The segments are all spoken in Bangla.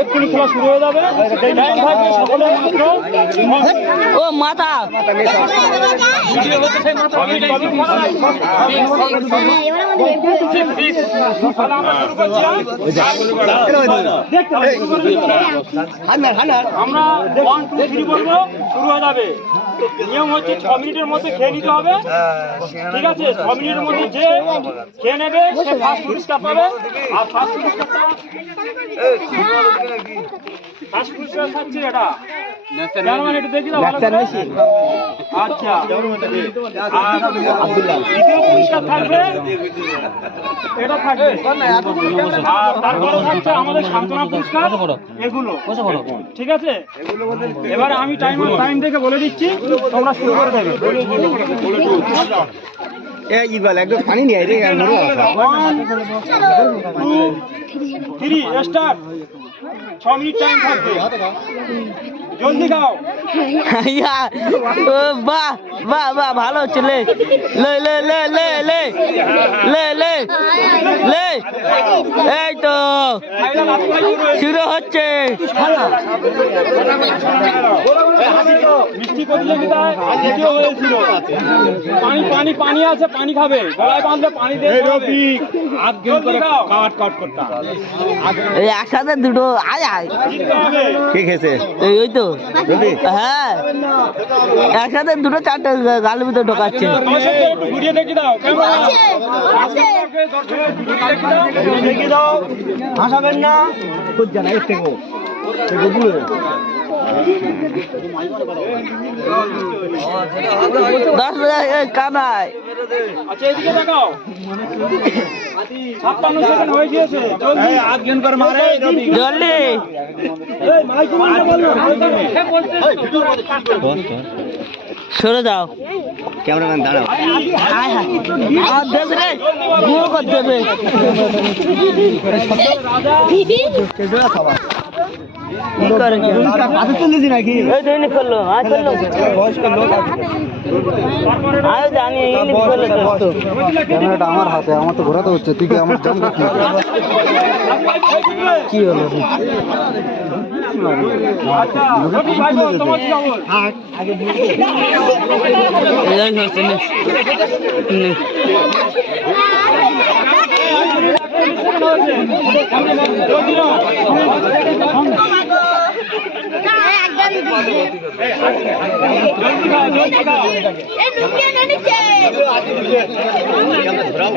এক্ষুনি খেলা শুরু হয়ে যাবে। টাইম থাকবে সকলের মাত্র ও মাথা আমরা 1 2 3 বলবো, শুরু হয়ে যাবে। নিয়ম হচ্ছে 6 মিনিটের মধ্যে খেয়ে নিতে হবে, ঠিক আছে? 6 মিনিটের মধ্যে যে খেয়ে নেবে সে ফার্স্ট পুরস্কার পাবে। আর ফার্স্ট পুরস্কারটা খাচ্ছে এটা জার্মান, এটা দেখি দাও ভালো করে। আচ্ছা, আর দ্বিতীয় পুরস্কার থাকবে, এটা থাকবে। আর তারপরে থাকছে আমাদের সান্ত্বনা পুরস্কার, এগুলো ঠিক আছে। এবারে আমি টাইম দেখে বলে দিচ্ছি, তোমরা শুরু করে দেবে। একদম পানি নিয়ে 1 2 3 স্টার্ট। 6 মিনিট টাইম থাকবে, জলদি খাও। বাহ বাহ বাহ ভালো হচ্ছে। লে লে লে লে লে লে লে লে লে এই তো শুরু হচ্ছে। মিষ্টি প্রতিযোগিতায় দ্বিতীয় হয়েছিল। পানি পানি পানি আছে, পানি খাবে, গলায় বাঁধলে পানি দিয়ে এই একসাথে দুটো আয় আয় ঠিক আছে। ওই তো হ্যাঁ, একসাথে দুটো চারটে গালের ভিতরে ঢোকাচ্ছে। ঘুরিয়ে দেখি দাও, দেখি দাও, হাসাবেন না। কানাই আচ্ছা, এদিকে দেখাও। 56 সেকেন্ড হয়ে গিয়েছে, জলদি জলদি সরে যাও। ক্যামেরাম্যান দাঁড়াও। দেবে রে গুঁড়ো করে দেবে। ক্যামেরাটা আমার হাতে, আমার তো ঘোরাতে হচ্ছে। তুই কি আমার জান কি হলো? আচ্ছা, রবি ভাই বল, তোমার কি খবর?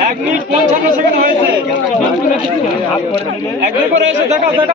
এক মিনিট 55 সেকেন্ড হয়েছে। এক করে এসে দেখা